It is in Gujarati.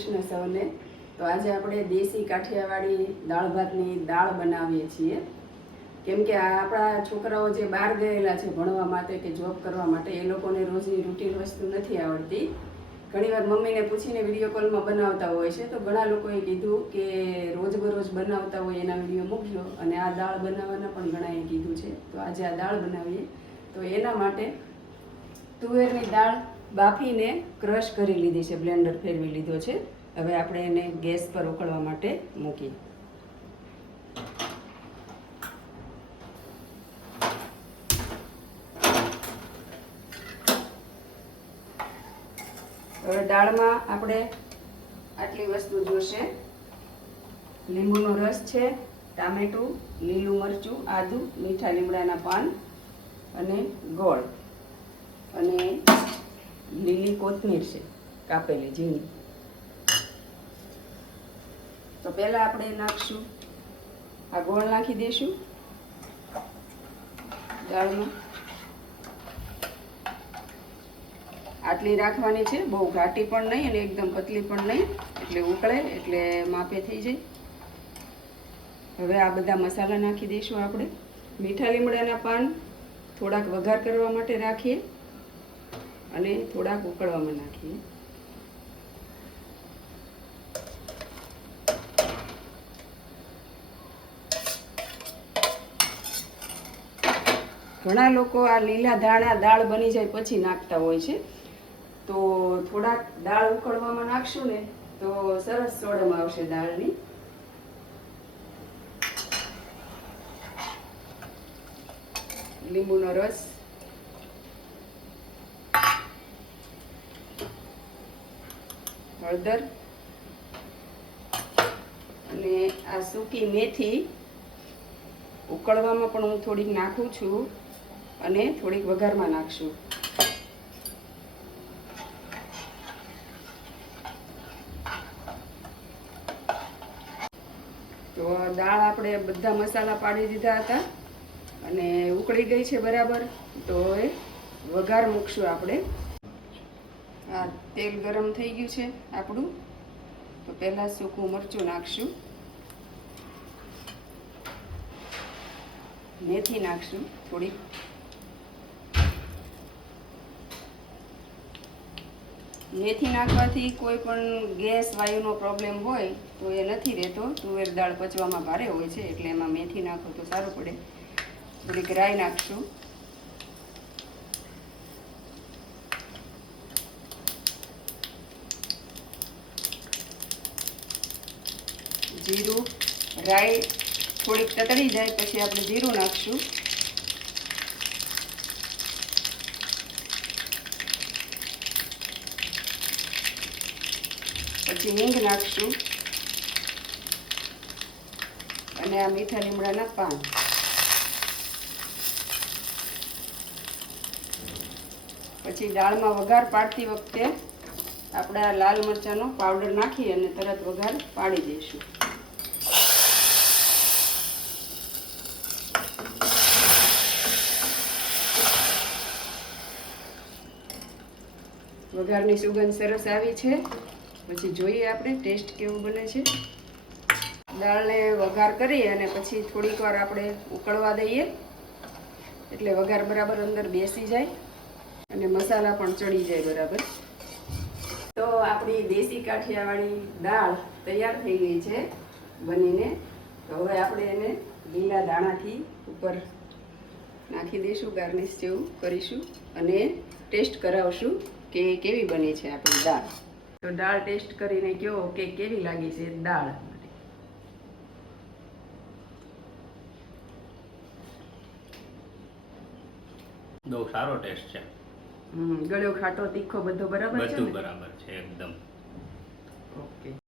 કૃષ્ણ સૌને। તો આજે આપણે દેશી કાઠિયાવાડી દાળ ભાતની દાળ બનાવીએ છીએ। કેમ કે આપણા છોકરાઓ જે બહાર ગયેલા છે ભણવા માટે કે જોબ કરવા માટે, એ લોકોને રોજની રૂટીન વસ્તુ નથી આવડતી। ઘણીવાર મમ્મીને પૂછીને વિડીયો કોલમાં બનાવતા હોય છે, તો ઘણા લોકોએ કીધું કે રોજબરોજ બનાવતા હોય એના વિડીયો મૂકજો, અને આ દાળ બનાવવાના પણ ઘણાએ કીધું છે। તો આજે આ દાળ બનાવીએ। તો એના માટે તુવેરની દાળ બાફીને ક્રશ કરી લીધી છે, બ્લેન્ડર ફેરવી લીધો છે। હવે આપણે એને ગેસ પર ઉકળવા માટે મૂકીએ। હવે દાળમાં આપણે આટલી વસ્તુ જોશે: લીંબુનો રસ છે, ટામેટું, લીલું મરચું, આદુ, મીઠા લીમડાના પાન અને ગોળ, અને લીલી કોથમીર છે કાપેલી ઝીણી। તો પહેલા આપણે નાખશું, આ ગોળ નાખી દઈશું દાળમાં। આટલી રાખવાની છે, બહુ ઘાટી પણ નહીં અને એકદમ પતલી પણ નહીં, એટલે ઉકળે એટલે માપે થઈ જાય। હવે આ બધા મસાલા નાખી દઈશું આપણે। મીઠા લીમડાના પાન થોડાક વઘાર કરવા માટે રાખીએ અને થોડાક ઉકળવામાં નાખીએ। ઘણા લોકો આ લીલા ધાણા દાળ બની જાય પછી નાખતા હોય છે, તો થોડાક દાળ ઉકળવામાં નાખશું ને તો સરસ સોડમ આવશે દાળની। લીંબુનો રસ, હળદર અને આ સૂકી મેથી ઉકળવામાં પણ હું થોડીક નાખું છું અને થોડીક વઘારમાં નાખશું। તો દાળ આપણે બધા મસાલા પાડી દીધા હતા અને ઉકળી ગઈ છે બરાબર। તો હવે વઘાર મૂકશું આપણે। આ તેલ ગરમ થઈ ગયું છે આપણું, તો પહેલાં સૂકું મરચું નાખશું, મેથી નાખશું થોડીક, મેથી નાખવાથી કોઈ પણ ગેસ વાયુનો પ્રોબ્લેમ હોય તો એ નથી રહેતો। તુવેર દાળ પચવામાં ભારે હોય છે એટલે એમાં મેથી નાખો તો સારું પડે। થોડીક રાઈ નાખશું, જીરું, રાઈ થોડીક તતડી જાય પછી આપણે જીરું નાખશું, પછી હિંગ નાખશું અને આ મીઠા લીમડાના પાન। પછી દાળમાં વઘાર પાડતી વખતે આપણે આ લાલ મરચાંનો પાવડર નાખી અને તરત વઘાર પાડી દઈશું। વઘારની સુગંધ સરસ આવી છે, પછી જોઈએ આપણે ટેસ્ટ કેવું બને છે। દાળને વઘાર કરી અને પછી થોડીક વાર આપણે ઉકળવા દઈએ એટલે વઘાર બરાબર અંદર બેસી જાય અને મસાલા પણ ચડી જાય બરાબર। તો આપણી દેશી કાઠિયાવાડી દાળ તૈયાર થઈ ગઈ છે બનીને। તો હવે આપણે એને લીલા દાણાથી ઉપર નાખી દઈશું, ગાર્નિશ જેવું કરીશું અને ટેસ્ટ કરાવશું કે કેવી બની છે આપણી દાળ। તો દાળ ટેસ્ટ કરીને કહો કે કેવી લાગી છે દાળ। બહુ સારો ટેસ્ટ છે। ગળ્યો ખાટો તીખો બધો બરાબર છે? બધું બરાબર છે એકદમ। ઓકે।